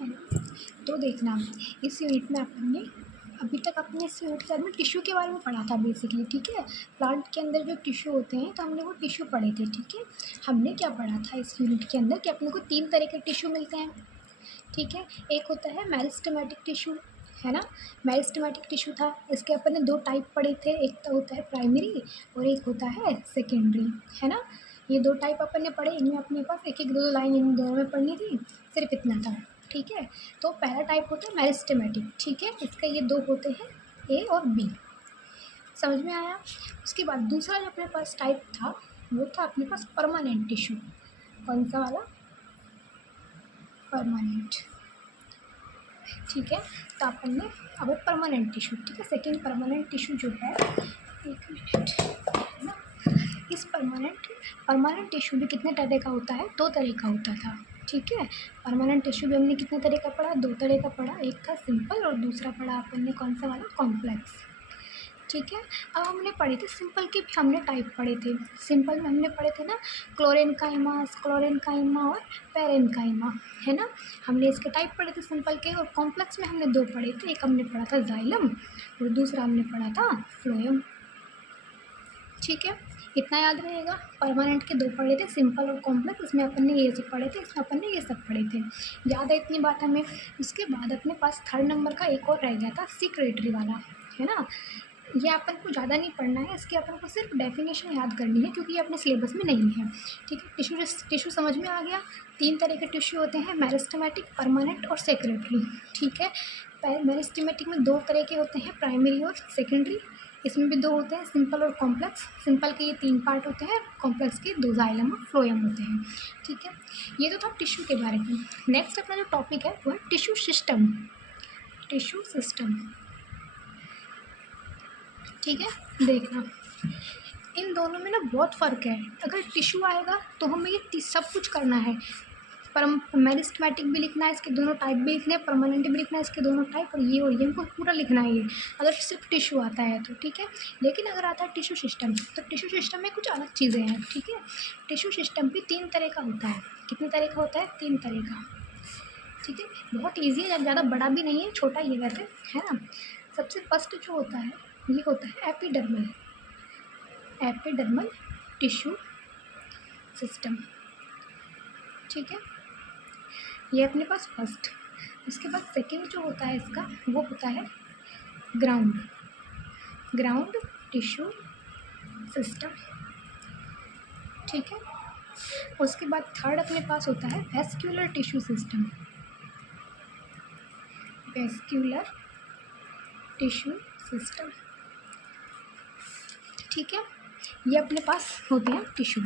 है ना। तो देखना, इस यूनिट में अपन ने अभी तक अपने इस यूनिट के अंदर टिश्यू के बारे में पढ़ा था बेसिकली, ठीक है। प्लांट के अंदर जो टिश्यू होते हैं तो हमने वो टिश्यू पढ़े थे, ठीक है। हमने क्या पढ़ा था इस यूनिट के अंदर कि अपने को 3 तरह के टिश्यू मिलते हैं, ठीक है। एक होता है मेरिस्टेमेटिक टिश्यू, है ना। मेरिस्टेमेटिक टिश्यू था, इसके अपन ने 2 टाइप पढ़े थे, एक तो होता है प्राइमरी और एक होता है सेकेंडरी, है ना। ये 2 टाइप अपन ने पढ़े, इनमें अपने पास एक एक 2 लाइन इन दोनों में पढ़नी थी, सिर्फ इतना था, ठीक है। तो पहला टाइप होता है मेरिस्टेमेटिक, ठीक है। इसका ये 2 होते हैं, ए और बी, समझ में आया। उसके बाद दूसरा जो अपने पास टाइप था वो था अपने पास परमानेंट टिश्यू। कौन सा वाला? परमानेंट, ठीक है। तो अपन ने अब परमानेंट टिश्यू, ठीक है। सेकेंड परमानेंट टिश्यू जो है, एक मिनट, है ना। इस परमानेंट टिश्यू भी कितने तरह का होता है? 2 तरह का होता था, ठीक है। परमानेंट टिश्यू भी हमने कितने तरह का पढ़ा? 2 तरह का पढ़ा, एक था सिंपल और दूसरा पढ़ा अपन ने कौन सा वाला? कॉम्प्लेक्स, ठीक है। अब हमने पढ़े थे सिंपल के भी हमने टाइप पढ़े थे। सिंपल में हमने पढ़े थे ना क्लोरेनकाइमा, स्क्लोरेनकाइमा और पेरेनकाइमा, है ना। हमने इसके टाइप पढ़े थे सिंपल के। और कॉम्प्लेक्स में हमने 2 पढ़े थे, एक हमने पढ़ा था जाइलम और दूसरा हमने पढ़ा था फ्लोएम, ठीक है। इतना याद रहेगा। परमानेंट के 2 पढ़े थे, सिंपल और कॉम्प्लेक्स, इसमें अपन ने ये सब पढ़े थे, इसमें अपन ने ये सब पढ़े थे, याद है इतनी बात हमें। उसके बाद अपने पास 3rd नंबर का एक और रह गया था, सीक्रेटरी वाला, है ना। ये अपन को ज़्यादा नहीं पढ़ना है, इसके अपन को सिर्फ डेफिनेशन याद करनी है क्योंकि ये अपने सिलेबस में नहीं है, ठीक है। टिश्यू समझ में आ गया। 3 तरह के टिश्यू होते हैं, मेरिस्टेमेटिक, परमानेंट और सेक्रेटरी, ठीक है। मेरिस्टेमेटिक में 2 तरह के होते हैं, प्राइमरी और सेकेंडरी। इसमें भी 2 होते हैं, सिंपल और कॉम्प्लेक्स। सिंपल के ये 3 पार्ट होते हैं, कॉम्प्लेक्स के 2 जाइलम और फ्लोएम होते हैं, ठीक है। ये तो था टिश्यू के बारे में। नेक्स्ट अपना जो टॉपिक है वो है टिश्यू सिस्टम, टिश्यू सिस्टम, ठीक है। देखना, इन दोनों में ना बहुत फ़र्क है। अगर टिश्यू आएगा तो हमें ये सब कुछ करना है, पर मेरिस्टेमेटिक भी लिखना है, इसके दोनों टाइप भी लिखने हैं, परमानेंट भी लिखना है, इसके दोनों टाइप, और ये हमको पूरा लिखना है ये, अगर सिर्फ टिश्यू आता है तो, ठीक है। लेकिन अगर आता है टिश्यू सिस्टम तो टिश्यू सिस्टम में कुछ अलग चीज़ें हैं, ठीक है। टिश्यू सिस्टम भी 3 तरह का होता है। कितने तरह का होता है? 3 तरह का, ठीक है। बहुत ईजी है, ज़्यादा बड़ा भी नहीं है, छोटा ही है वैसे, है ना। सबसे फर्स्ट जो होता है ये होता है एपिडर्मल, एपिडर्मल टिश्यू सिस्टम, ठीक है। ये अपने पास फर्स्ट। उसके बाद सेकेंड जो होता है इसका वो होता है ग्राउंड, ग्राउंड टिश्यू सिस्टम, ठीक है। उसके बाद थर्ड अपने पास होता है vascular tissue system, vascular tissue system, ठीक है। ये अपने पास होते हैं टिश्यू।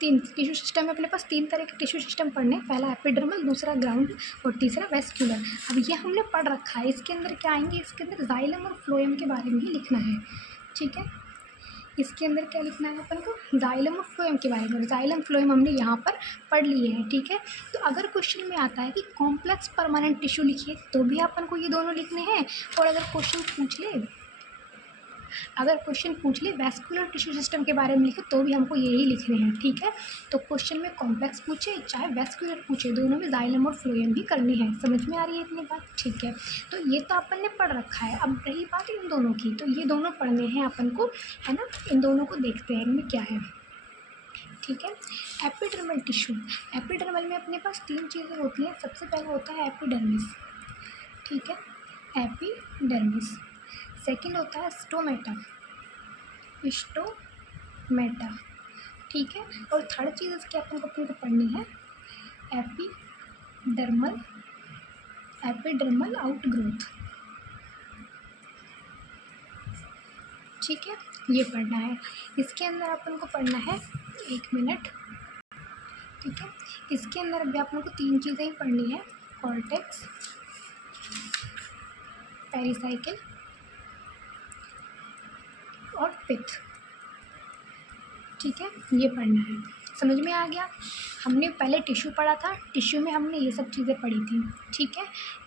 3 टिश्यू सिस्टम में अपने पास 3 तरह के टिश्यू सिस्टम पढ़ने हैं, पहला एपिडर्मल, दूसरा ग्राउंड और तीसरा वेस्क्यूलर। अब ये हमने पढ़ रखा है, इसके अंदर क्या आएंगे? इसके अंदर जाइलम और फ्लोएम के बारे में ही लिखना है, ठीक है। इसके अंदर क्या लिखना है अपन को? जाइलम और फ्लोएम के बारे में। जाइलम फ्लोएम हमने यहाँ पर पढ़ लिए हैं, ठीक है। तो अगर क्वेश्चन में आता है कि कॉम्प्लेक्स परमानेंट टिश्यू लिखिए तो भी अपन को ये दोनों लिखने हैं, और अगर क्वेश्चन पूछ ले वेस्कुलर टिश्यू सिस्टम के बारे में लिखे तो भी हमको यही लिखने हैं, ठीक है। तो क्वेश्चन में कॉम्प्लेक्स पूछे चाहे वेस्कुलर पूछे, दोनों में जाइलम और फ्लोएम भी करनी है। समझ में आ रही है इतनी बात? ठीक है। तो ये तो अपन ने पढ़ रखा है। अब रही बात इन दोनों की, तो ये दोनों पढ़ने हैं अपन को, है ना। इन दोनों को देखते हैं इनमें क्या है, ठीक है। एपिडर्मल टिश्यू, एपिडर्मल में अपने पास 3 चीज़ें होती हैं। सबसे पहले होता है एपिडर्मिस, ठीक है, एपिडर्मिस। सेकंड होता है स्टोमेटा, स्टोमेटा, ठीक है। और थर्ड चीज़ इसकी अपन को पढ़नी है एपिडर्मल, एपिडर्मल आउटग्रोथ, ठीक है। ये पढ़ना है। इसके अंदर अपन को पढ़ना है, 1 मिनट, ठीक है। इसके अंदर भी अपन को 3 चीज़ें ही पढ़नी है, कॉर्टेक्स, पेरिसाइकिल और पिथ, ठीक है। ये पढ़ना है। समझ में आ गया? हमने पहले टिश्यू पढ़ा था, टिश्यू में हमने ये सब चीज़ें पढ़ी थी, ठीक है।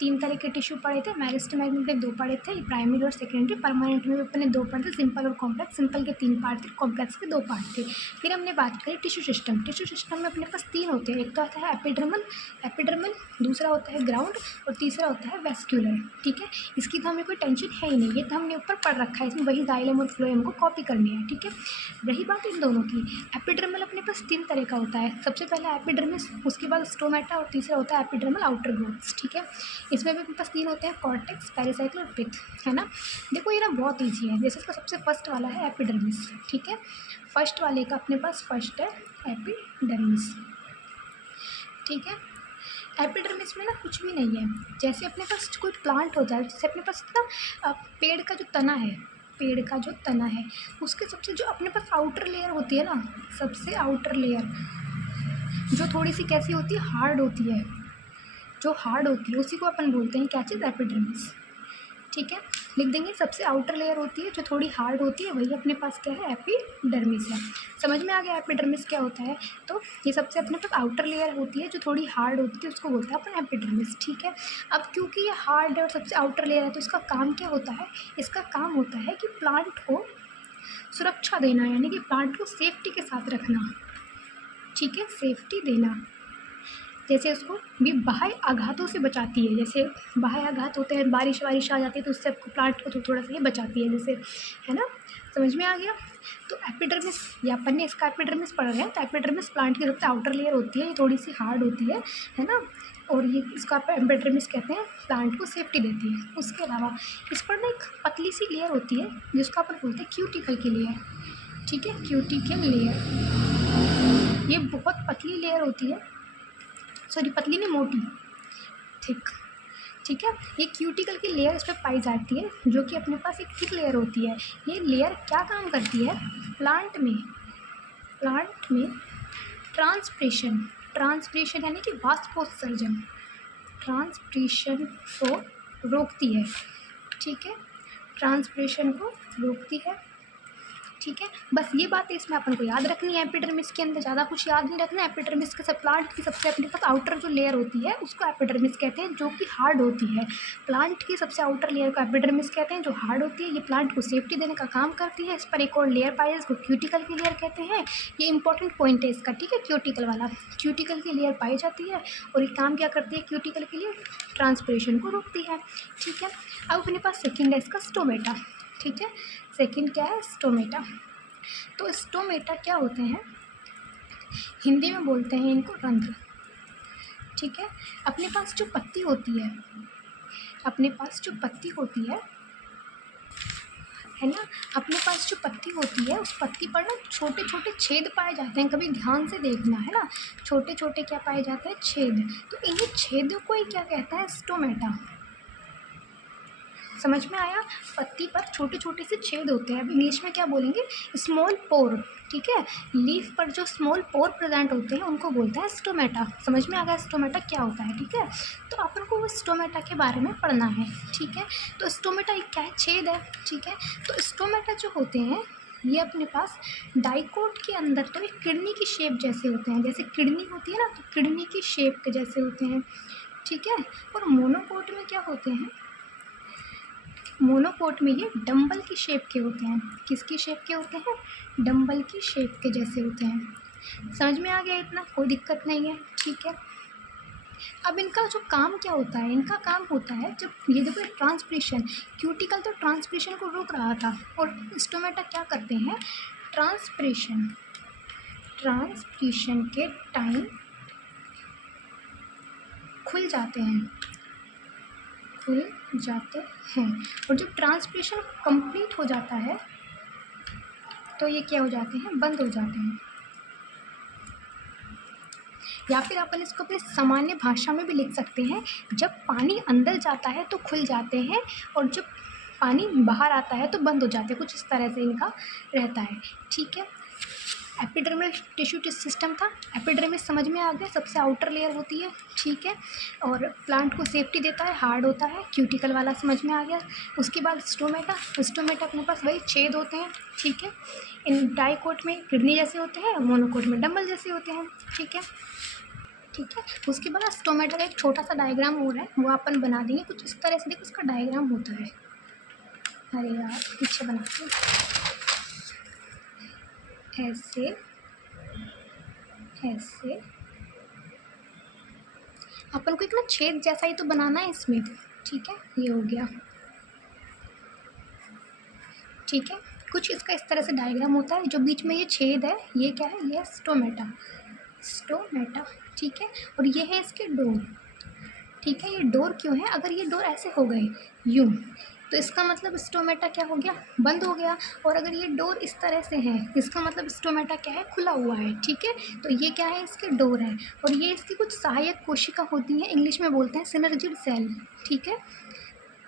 3 तरह के टिश्यू पढ़े थे, मेरिस्टेम में 2 पढ़े थे, प्राइमरी और सेकेंडरी। परमानेंट में अपने 2 पढ़े थे, सिंपल और कॉम्प्लेक्स। सिंपल के 3 पार्ट थे, कॉम्प्लेक्स के 2 पार्ट थे। फिर हमने बात करी टिश्यू सिस्टम। टिश्यू सिस्टम में अपने पास 3 होते हैं, एक तो आता है एपिडर्मल, दूसरा होता है ग्राउंड और तीसरा होता है वेस्क्यूलर, ठीक है। इसकी तो हमें कोई टेंशन है ही नहीं, ये तो हमने ऊपर पढ़ रखा है, इसमें वही जाइलम और फ्लोएम को कॉपी करनी है, ठीक है। रही बात इन दोनों की, एपिडर्मल अपने पास 3 तरह का होता है। सबसे पहला एपिडर्मिस, उसके बाद स्टोमेटा और तीसरा होता है एपिडर्मल आउटर ग्रोथ्स, ठीक है। इसमें भी अपने पास 3 होते हैं, कॉर्टेक्स, पेरिसाइकिल और पिथ, है ना। देखो ये ना बहुत ईजी है। जैसे इसका सबसे फर्स्ट वाला है एपिडर्मिस, ठीक है। फर्स्ट वाले का अपने पास फर्स्ट है एपिडर्मिस, ठीक है। एपिडर्मिस में ना कुछ भी नहीं है। जैसे अपने पास कोई प्लांट होता है, जैसे अपने पास ना पेड़ का जो तना है, पेड़ का जो तना है उसके सबसे जो अपने पास आउटर लेयर होती है ना, सबसे आउटर लेयर जो थोड़ी सी कैसी होती है, हार्ड होती है, जो हार्ड होती है उसी को अपन बोलते हैं क्या चीज़, एपिडर्मिस, ठीक है। लिख देंगे सबसे आउटर लेयर होती है जो थोड़ी हार्ड होती है, वही अपने पास क्या है, एपिडर्मिस है। समझ में आ गया एपिडर्मिस क्या होता है। तो ये सबसे अपने पास आउटर लेयर होती है जो थोड़ी हार्ड होती है, उसको बोलते हैं अपन एपिडर्मिस, ठीक है। अब क्योंकि ये हार्ड है और सबसे आउटर लेयर है तो इसका काम क्या होता है, इसका काम होता है कि प्लांट को सुरक्षा देना, यानी कि प्लांट को सेफ्टी के साथ रखना, ठीक है, सेफ्टी देना। जैसे उसको भी बाह्य आघातों से बचाती है, जैसे बाह्य आघात होते हैं, बारिश वारिश आ जाती है तो उससे आपको प्लांट को थोड़ा सा ये बचाती है, जैसे, है ना। समझ में आ गया। तो एपिडर्मिस, या अपन ने इसका एपिडर्मिस पढ़ रहे हैं, तो एपिडर्मिस प्लांट की सबसे आउटर लेयर होती है, ये थोड़ी सी हार्ड होती है ना। और ये इसका एपिडर्मिस कहते हैं, प्लांट को सेफ्टी देती है। उसके अलावा इस पर ना एक पतली सी लेयर होती है जिसको अपन बोलते हैं क्यूटिकल की लेयर, ठीक है, क्यूटिकल लेयर। ये बहुत पतली लेयर होती है, सॉरी पतली नहीं, मोटी, थिक, ठीक है। ये क्यूटिकल की लेयर इस पर पाई जाती है जो कि अपने पास एक थिक लेयर होती है। ये लेयर क्या काम करती है, प्लांट में ट्रांसप्रेशन यानी कि वाष्पोत्सर्जन, ट्रांसप्रेशन को रोकती है, ठीक है, ट्रांसप्रेशन को रोकती है, ठीक है। बस ये बात इसमें अपन को याद रखनी है। एपिडर्मिस के अंदर ज़्यादा कुछ याद नहीं रखना है। एपिडर्मिस के सब प्लांट की सबसे अपने पास आउटर जो लेयर होती है उसको एपिडर्मिस कहते हैं, जो कि हार्ड होती है। प्लांट की सबसे आउटर लेयर को एपिडर्मिस कहते हैं, जो हार्ड होती है। ये प्लांट को सेफ्टी देने का काम करती है। इस पर एक और लेयर पाई है, इसको क्यूटिकल की लेयर कहते हैं। ये इंपॉर्टेंट पॉइंट है इसका, ठीक है, क्यूटिकल वाला। क्यूटिकल की लेयर पाई जाती है और ये काम क्या करती है, क्यूटिकल की लेयर ट्रांसपिरेशन को रोकती है, ठीक है। अब अपने पास सेकेंड है इसका स्टोमेटा, ठीक है। सेकेंड क्या है, स्टोमेटा। तो स्टोमेटा क्या होते हैं, हिंदी में बोलते हैं इनको रंध्र, ठीक है। अपने पास जो पत्ती होती है, अपने पास जो पत्ती होती है ना, अपने पास जो पत्ती होती है उस पत्ती पर ना छोटे छोटे छेद पाए जाते हैं। कभी ध्यान से देखना, है ना, छोटे छोटे क्या पाए जाते हैं, छेद। तो इन्हीं छेदों को ही क्या कहता है, स्टोमेटा। समझ में आया। पत्ती पर छोटे छोटे से छेद होते हैं, अब इंग्लिश में क्या बोलेंगे, स्मॉल पोर, ठीक है। लीफ पर जो स्मॉल पोर प्रेजेंट होते हैं उनको बोलता है स्टोमेटा। समझ में आ गया स्टोमेटा क्या होता है, ठीक है। तो अपन को वो स्टोमेटा के बारे में पढ़ना है, ठीक है। तो स्टोमेटा एक क्या है, छेद है, ठीक है। तो स्टोमेटा जो होते हैं ये अपने पास डाइकोट के अंदर तो एक किडनी की शेप जैसे होते हैं, जैसे किडनी होती है ना, तो किडनी की शेप के जैसे होते हैं, ठीक है। और मोनोकोट में क्या होते हैं, मोनोकोट में ये डंबल की शेप के होते हैं। किसकी शेप के होते हैं, डंबल की शेप के जैसे होते हैं। समझ में आ गया इतना, कोई दिक्कत नहीं है, ठीक है। अब इनका जो काम क्या होता है, इनका काम होता है जब ये देखो ट्रांसपिरेशन, क्यूटिकल तो ट्रांसपिरेशन को रोक रहा था और स्टोमेटा क्या करते हैं, ट्रांसपिरेशन के टाइम खुल जाते हैं और जब ट्रांसपिरेशन कंप्लीट हो जाता है तो ये क्या हो जाते हैं, बंद हो जाते हैं। या फिर अपन इसको अपने सामान्य भाषा में भी लिख सकते हैं, जब पानी अंदर जाता है तो खुल जाते हैं और जब पानी बाहर आता है तो बंद हो जाते हैं। कुछ इस तरह से इनका रहता है, ठीक है। एपिडर्मल टिश्यू सिस्टम था। एपिडर्मिस समझ में आ गया, सबसे आउटर लेयर होती है, ठीक है, और प्लांट को सेफ्टी देता है, हार्ड होता है। क्यूटिकल वाला समझ में आ गया। उसके बाद स्टोमेटा। स्टोमेटा अपने पास वही छेद होते हैं, ठीक है। इन डाइकोट में किडनी जैसे होते हैं, मोनोकोट में डंबल जैसे होते हैं, ठीक है, ठीक है। उसके बाद स्टोमेटा का एक छोटा सा डायग्राम हो रहा है, वो अपन बना देंगे कुछ इस तरह से। देखो उसका डायग्राम होता है, अरे यार पीछे बनाते हैं, ऐसे ऐसे अपन को एक ना छेद जैसा ही तो बनाना है इसमें, ठीक है। ये हो गया, ठीक है। कुछ इसका इस तरह से डायग्राम होता है। जो बीच में ये छेद है, ये क्या है, ये स्टोमेटा, स्टोमेटा, ठीक है। और ये है इसके डोर, ठीक है। ये डोर क्यों है, अगर ये डोर ऐसे हो गए यूं, तो इसका मतलब स्टोमेटा क्या हो गया, बंद हो गया। और अगर ये डोर इस तरह से है, इसका मतलब स्टोमेटा क्या है, खुला हुआ है, ठीक है। तो ये क्या है, इसके डोर है। और ये इसकी कुछ सहायक कोशिका होती हैं, इंग्लिश में बोलते हैं सिनर्जिड सेल, ठीक है।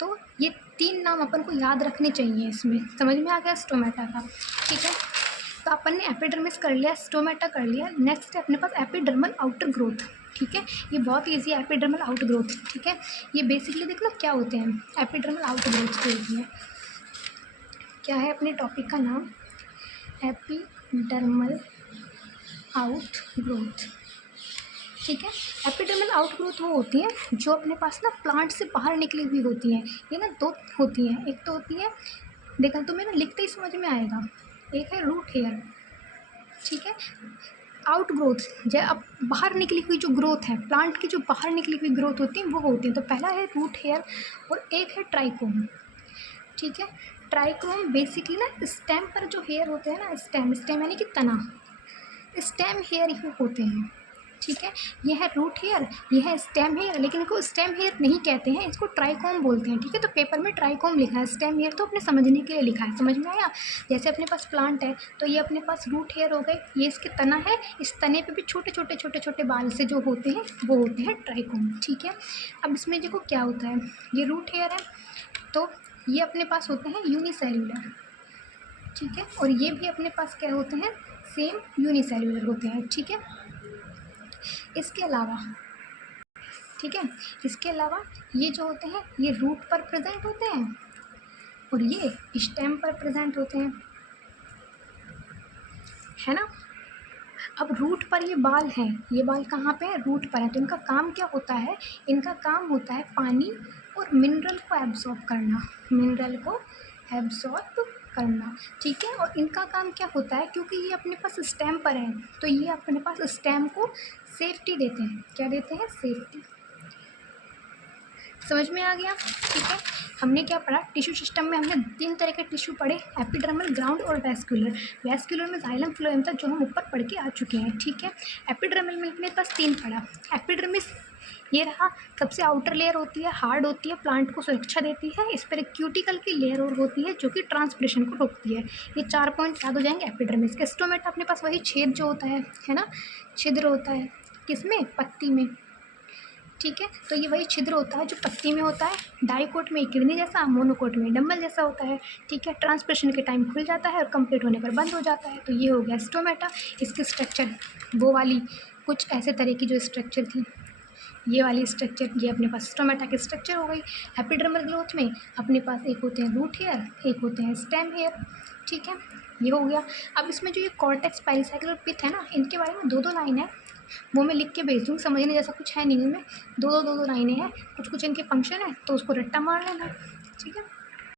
तो ये 3 नाम अपन को याद रखने चाहिए इसमें। समझ में आ गया स्टोमेटा का, ठीक है। तो अपन ने एपिडर्मिस कर लिया, स्टोमेटा कर लिया। नेक्स्ट है अपने पास एपिडर्मल आउटर ग्रोथ, ठीक है। ये बहुत ईजी है, एपिडर्मल आउटर ग्रोथ, ठीक है। ये बेसिकली देख लो क्या होते हैं, एपिडर्मल आउटर ग्रोथ जो होती है, क्या है अपने टॉपिक का नाम, एपिडर्मल आउट ग्रोथ, ठीक है। एपिडर्मल आउट ग्रोथ वो होती है जो अपने पास ना प्लांट से बाहर निकली हुई होती हैं। ये ना 2 होती हैं, एक तो होती है, देखा तुम्हें ना लिखते ही समझ में आएगा, एक है रूट हेयर, ठीक है। आउट ग्रोथ जो अब बाहर निकली हुई जो ग्रोथ है, प्लांट की जो बाहर निकली हुई ग्रोथ होती है वो होती है। तो पहला है रूट हेयर और एक है ट्राइकोम, ठीक है। ट्राइकोम बेसिकली ना स्टेम पर जो हेयर होते हैं ना, स्टेम, स्टेम यानी कि तना, स्टेम हेयर ही होते हैं, ठीक है। ये है रूट हेयर, ये है स्टेम हेयर, लेकिन इनको स्टेम हेयर नहीं कहते हैं, इसको ट्राइकोम बोलते हैं, ठीक है। तो पेपर में ट्राइकोम लिखा है, स्टेम हेयर तो अपने समझने के लिए लिखा है, समझ में आया। जैसे अपने पास प्लांट है, तो ये अपने पास रूट हेयर हो गए, ये इसके तना है, इस तने पे भी छोटे छोटे छोटे छोटे बाल से जो होते हैं वो होते हैं ट्राइकोम, ठीक है। अब इसमें देखो क्या होता है, ये रूट हेयर है, तो ये अपने पास होते हैं यूनिसेल्यूलर, ठीक है। और ये भी अपने पास क्या होते हैं, सेम यूनिसेल्यूलर होते हैं, ठीक है। इसके अलावा, ठीक है, इसके अलावा ये जो होते हैं ये रूट पर प्रेजेंट होते हैं और ये स्टेम पर प्रेजेंट होते हैं, है ना। अब रूट पर ये बाल हैं, ये बाल कहाँ पे है, रूट पर है। तो इनका काम क्या होता है, इनका काम होता है पानी और मिनरल को एब्जॉर्ब करना, मिनरल को एब्जॉर्ब करना, ठीक है। और इनका काम क्या होता है, क्योंकि ये अपने पास स्टेम पर है, तो ये अपने पास स्टेम को सेफ्टी देते हैं, क्या देते हैं, सेफ्टी। समझ में आ गया, ठीक है। हमने क्या पढ़ा, टिश्यू सिस्टम में हमने 3 तरह के टिश्यू पढ़े, एपिडर्मल, ग्राउंड और वैस्कुलर। वैस्कुलर में जाइलम फ्लोएम था जो हम ऊपर पढ़ के आ चुके हैं, ठीक है। एपिडर्मल में हमने बस 3 पढ़ा। एपिडर्मिस ये रहा, सबसे आउटर लेयर होती है, हार्ड होती है, प्लांट को सुरक्षा देती है। इस पर एक क्यूटिकल की लेयर और होती है जो कि ट्रांसपिरेशन को रोकती है। ये 4 पॉइंट याद हो जाएंगे एपिडर्मिस के। स्टोमेटा अपने पास वही छेद जो होता है ना, छिद्र होता है किसमें, पत्ती में, ठीक है। तो ये वही छिद्र होता है जो पत्ती में होता है। डाइकोट में किडनी जैसा, मोनोकोट में डंबल जैसा होता है, ठीक है। ट्रांसपिरेशन के टाइम खुल जाता है और कंप्लीट होने पर बंद हो जाता है। तो ये हो गया स्टोमेटा। इसकी स्ट्रक्चर वो वाली कुछ ऐसे तरह की जो स्ट्रक्चर थी, ये वाली स्ट्रक्चर, ये अपने पास स्टोमेटा की स्ट्रक्चर हो गई। एपिडर्मल ग्रोथ में अपने पास एक होते हैं रूट हेयर, एक होते हैं स्टेम हेयर, ठीक है। ये हो गया। अब इसमें जो ये कॉर्टेक्स, पेरिसाइकिल और पिथ है ना, इनके बारे में 2-2 लाइन है, वो मैं लिख के भेज दूँगी, समझने जैसा कुछ है नहीं इनमें, 2-2 लाइनें हैं, कुछ कुछ इनके फंक्शन है, तो उसको रट्टा मार लेना, ठीक है।